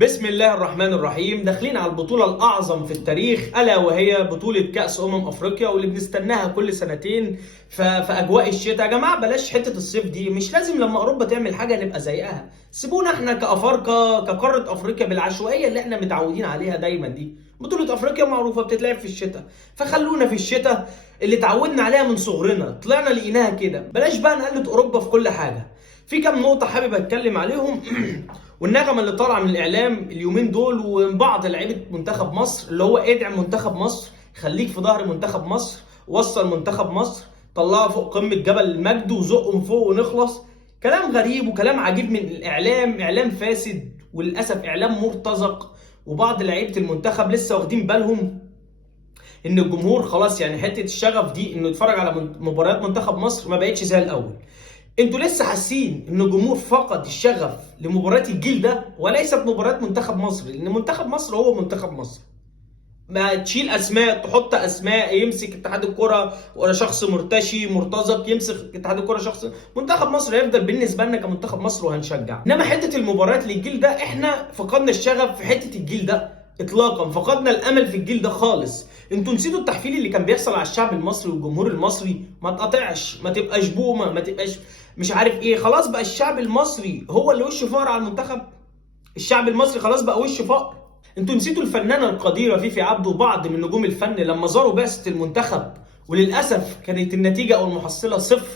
بسم الله الرحمن الرحيم. داخلين على البطولة الأعظم في التاريخ، ألا وهي بطولة كأس أفريقيا، واللي بنستناها كل سنتين في أجواء الشتاء. يا جماعة بلاش حتة الصيف دي، مش لازم لما أوروبا تعمل حاجة نبقى زيها. سيبونا احنا كأفارقة كقارة أفريقيا بالعشوائية اللي احنا متعودين عليها دايما دي. بطولة أفريقيا معروفة بتتلعب في الشتاء، فخلونا في الشتاء اللي اتعودنا عليها من صغرنا، طلعنا لقيناها كده. بلاش بقى نقلد أوروبا في كل حاجة. في كام نقطة حابب أتكلم عليهم والنغمه اللي طالعه من الاعلام اليومين دول ومن بعض لعيبه منتخب مصر، اللي هو ادعم منتخب مصر، خليك في ظهر منتخب مصر، وصل منتخب مصر، طلعه فوق قمه جبل المجد وزقهم فوق ونخلص. كلام غريب وكلام عجيب من الاعلام، اعلام فاسد وللاسف اعلام مرتزق. وبعض لعيبه المنتخب لسه واخدين بالهم ان الجمهور خلاص، يعني حته الشغف دي انه يتفرج على مباريات منتخب مصر ما بقتش زي الاول. انتوا لسه حاسين ان الجمهور فقد الشغف لمباريات الجيل ده وليست مباريات منتخب مصر، لان منتخب مصر هو منتخب مصر. ما تشيل اسماء تحط اسماء، يمسك اتحاد الكره ولا شخص مرتشي مرتزق، يمسك اتحاد الكره شخص. منتخب مصر هيفضل بالنسبه لنا كمنتخب مصر وهنشجع. انما حته المباريات للجيل ده احنا فقدنا الشغف في حته الجيل ده اطلاقا، فقدنا الامل في الجيل ده خالص. انتوا نسيتوا التحفيل اللي كان بيحصل على الشعب المصري والجمهور المصري. ما تقطعش، ما تبقاش بومه، ما تبقاش مش عارف ايه. خلاص بقى الشعب المصري هو اللي وشه فقر على المنتخب. الشعب المصري خلاص بقى وشه فقر. انتوا نسيتوا الفنانه القديره فيفي عبده وبعض من نجوم الفن لما زاروا بعثه المنتخب، وللاسف كانت النتيجه او المحصله صفر،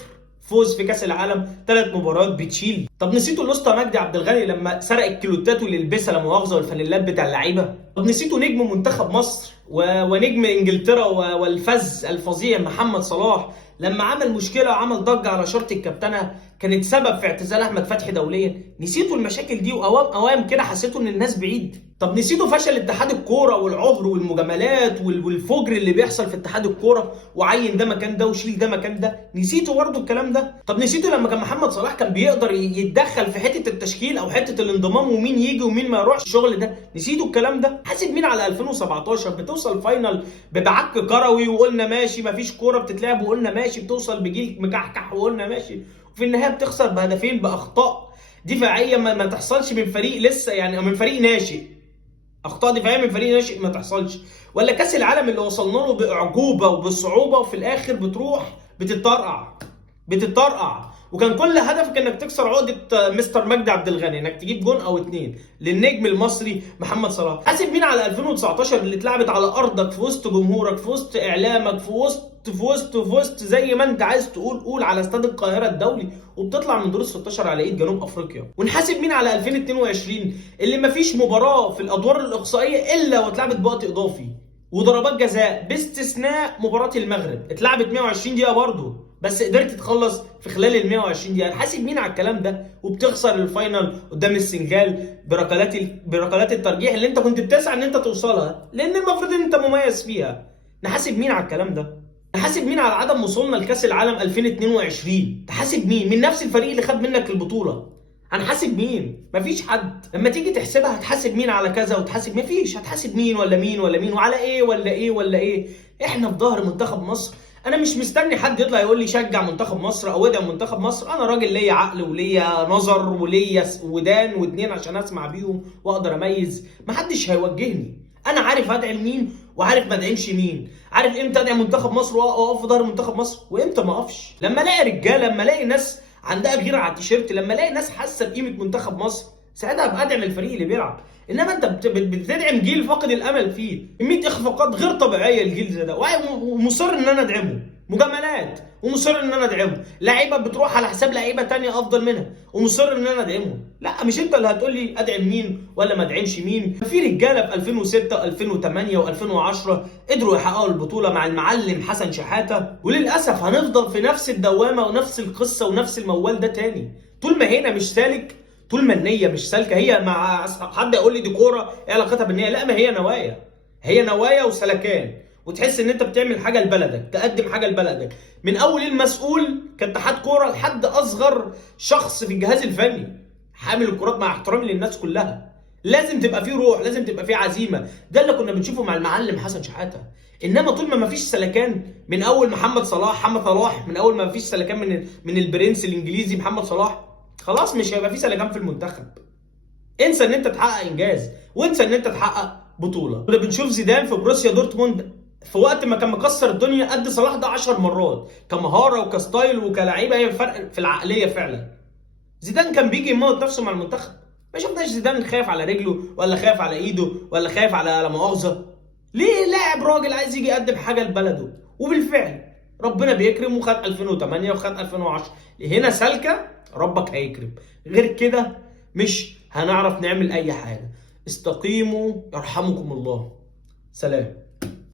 فوز في كاس العالم 3 مباريات بتشيل. طب نسيتوا الاسطى مجدي عبد الغني لما سرق الكيلوتات واللي يلبسها لا مؤاخذه والفانيلات بتاع اللعيبه؟ طب نسيتوا نجم منتخب مصر ونجم انجلترا والفز الفظيع محمد صلاح لما عمل مشكله وعمل ضجه على شرط الكابتنه كانت سبب في اعتزال احمد فتحي دوليا؟ نسيتوا المشاكل دي واوام كده حسيتوا ان الناس بعيد؟ طب نسيتوا فشل اتحاد الكوره والعهر والمجاملات والفجر اللي بيحصل في اتحاد الكوره، وعين ده مكان ده وشيل ده مكان ده؟ نسيتوا برضه الكلام ده؟ طب نسيتوا لما كان محمد صلاح كان بيقدر يتدخل في حته التشكيل او حته الانضمام ومين يجي ومين ما يروحش الشغل ده؟ نسيتوا الكلام ده؟ حاسب مين على 2017 بتوصل فاينل ببعك كروي وقلنا ماشي، مفيش كوره بتتلعب وقلنا ماشي، بتوصل بجيل مكحكح وقلنا ماشي، وفي النهايه بتخسر بهدفين باخطاء دفاعيه ما تحصلش من فريق لسه، يعني من فريق ناشئ. اخطاء دفاعيه من فريق ناشئ ما تحصلش. ولا كاس العالم اللي وصلنا له باعجوبه وبصعوبه وفي الاخر بتروح بتطرقع. وكان كل هدفك انك تكسر عقده مستر مجدي عبد الغني، انك تجيب جون او اتنين للنجم المصري محمد صلاح. حاسب مين على 2019 اللي اتلعبت على ارضك في وسط جمهورك في وسط اعلامك في وسط زي ما انت عايز قول على استاد القاهره الدولي، وبتطلع من دور ال 16 على ايد جنوب افريقيا. ونحاسب مين على 2022 اللي مفيش مباراه في الادوار الاقصائيه الا واتلعبت بوقت اضافي وضربات جزاء، باستثناء مباراه المغرب اتلعبت 120 دقيقه برضه، بس قدرت تخلص في خلال ال 120 دقيقه. نحاسب مين على الكلام ده وبتخسر الفاينل قدام السنغال بركلات الترجيح اللي انت كنت بتسعى ان انت توصلها، لان المفروض ان انت مميز فيها. نحاسب مين على الكلام ده؟ تحاسب مين على عدم وصولنا لكاس العالم 2022؟ تحاسب مين؟ من نفس الفريق اللي خد منك البطوله. هنحاسب مين؟ مفيش حد. لما تيجي تحسبها هتحاسب مين على كذا وتحاسب مفيش. هتحاسب مين ولا مين ولا مين وعلى ايه ولا ايه ولا ايه؟ احنا في ظهر منتخب مصر. انا مش مستني حد يطلع يقول لي شجع منتخب مصر او ادعم منتخب مصر. انا راجل ليا عقل وليا نظر وليا ودان ودنين عشان اسمع بيهم واقدر اميز. محدش هيوجهني. انا عارف ادعم مين وعارف ما ادعمش مين، عارف امتى ادعم منتخب مصر واقف في ظهر منتخب مصر وامتى ما اقفش. لما الاقي رجاله، لما الاقي ناس عندها غيره على التيشيرت، لما الاقي ناس حاسه بقيمه منتخب مصر، ساعتها ابقى ادعم الفريق اللي بيلعب. انما انت بتدعم جيل فاقد الامل فيه كميه اخفاقات غير طبيعيه. الجيل زي ده ومصر ان انا ادعمه، مجاملات ومصر ان انا ادعمه، لعيبه بتروح على حساب لعيبه تانية افضل منها ومصر ان انا ادعمه. لا مش انت اللي هتقول لي ادعم مين ولا ما ادعمش مين. في رجاله في 2006 و2008 و2010 قدروا يحققوا البطوله مع المعلم حسن شحاته، وللاسف هنفضل في نفس الدوامه ونفس القصه ونفس الموال ده تاني طول ما هنا مش سالك، طول ما النيه مش سالكه. هي مع حد يقول لي دي كوره ايه علاقتها بالنيه؟ لا، ما هي نوايا، هي نوايا وسلكان، وتحس ان انت بتعمل حاجه لبلدك، تقدم حاجه لبلدك، من اول المسؤول كاتحاد كوره لحد اصغر شخص في الجهاز الفني حامل الكرات. مع احترامي للناس كلها، لازم تبقى فيه روح، لازم تبقى فيه عزيمه. ده اللي كنا بنشوفه مع المعلم حسن شحاته. انما طول ما مفيش سلكان، من اول محمد صلاح من اول ما مفيش سلكان من البرنس الانجليزي محمد صلاح، خلاص مش هيبقى فيه سلكان في المنتخب. انسى ان انت تحقق انجاز، وانسى ان انت تحقق بطوله. وده بنشوف زيدان في بروسيا دورتموند في وقت ما كان مكسر الدنيا قد صلاح ده 10 مرات، كمهاره وكستايل وكلاعيبه. هي فرق في العقليه فعلا. زيدان كان بيجي يموت نفسه مع المنتخب، ما شفناش زيدان خايف على رجله ولا خايف على ايده ولا خايف على لا مؤاخذه. ليه؟ لاعب راجل عايز يجي يقدم حاجه لبلده، وبالفعل ربنا بيكرم وخد 2008 وخد 2010. هنا سالكه ربك هيكرم، غير كده مش هنعرف نعمل اي حاجه. استقيموا يرحمكم الله. سلام.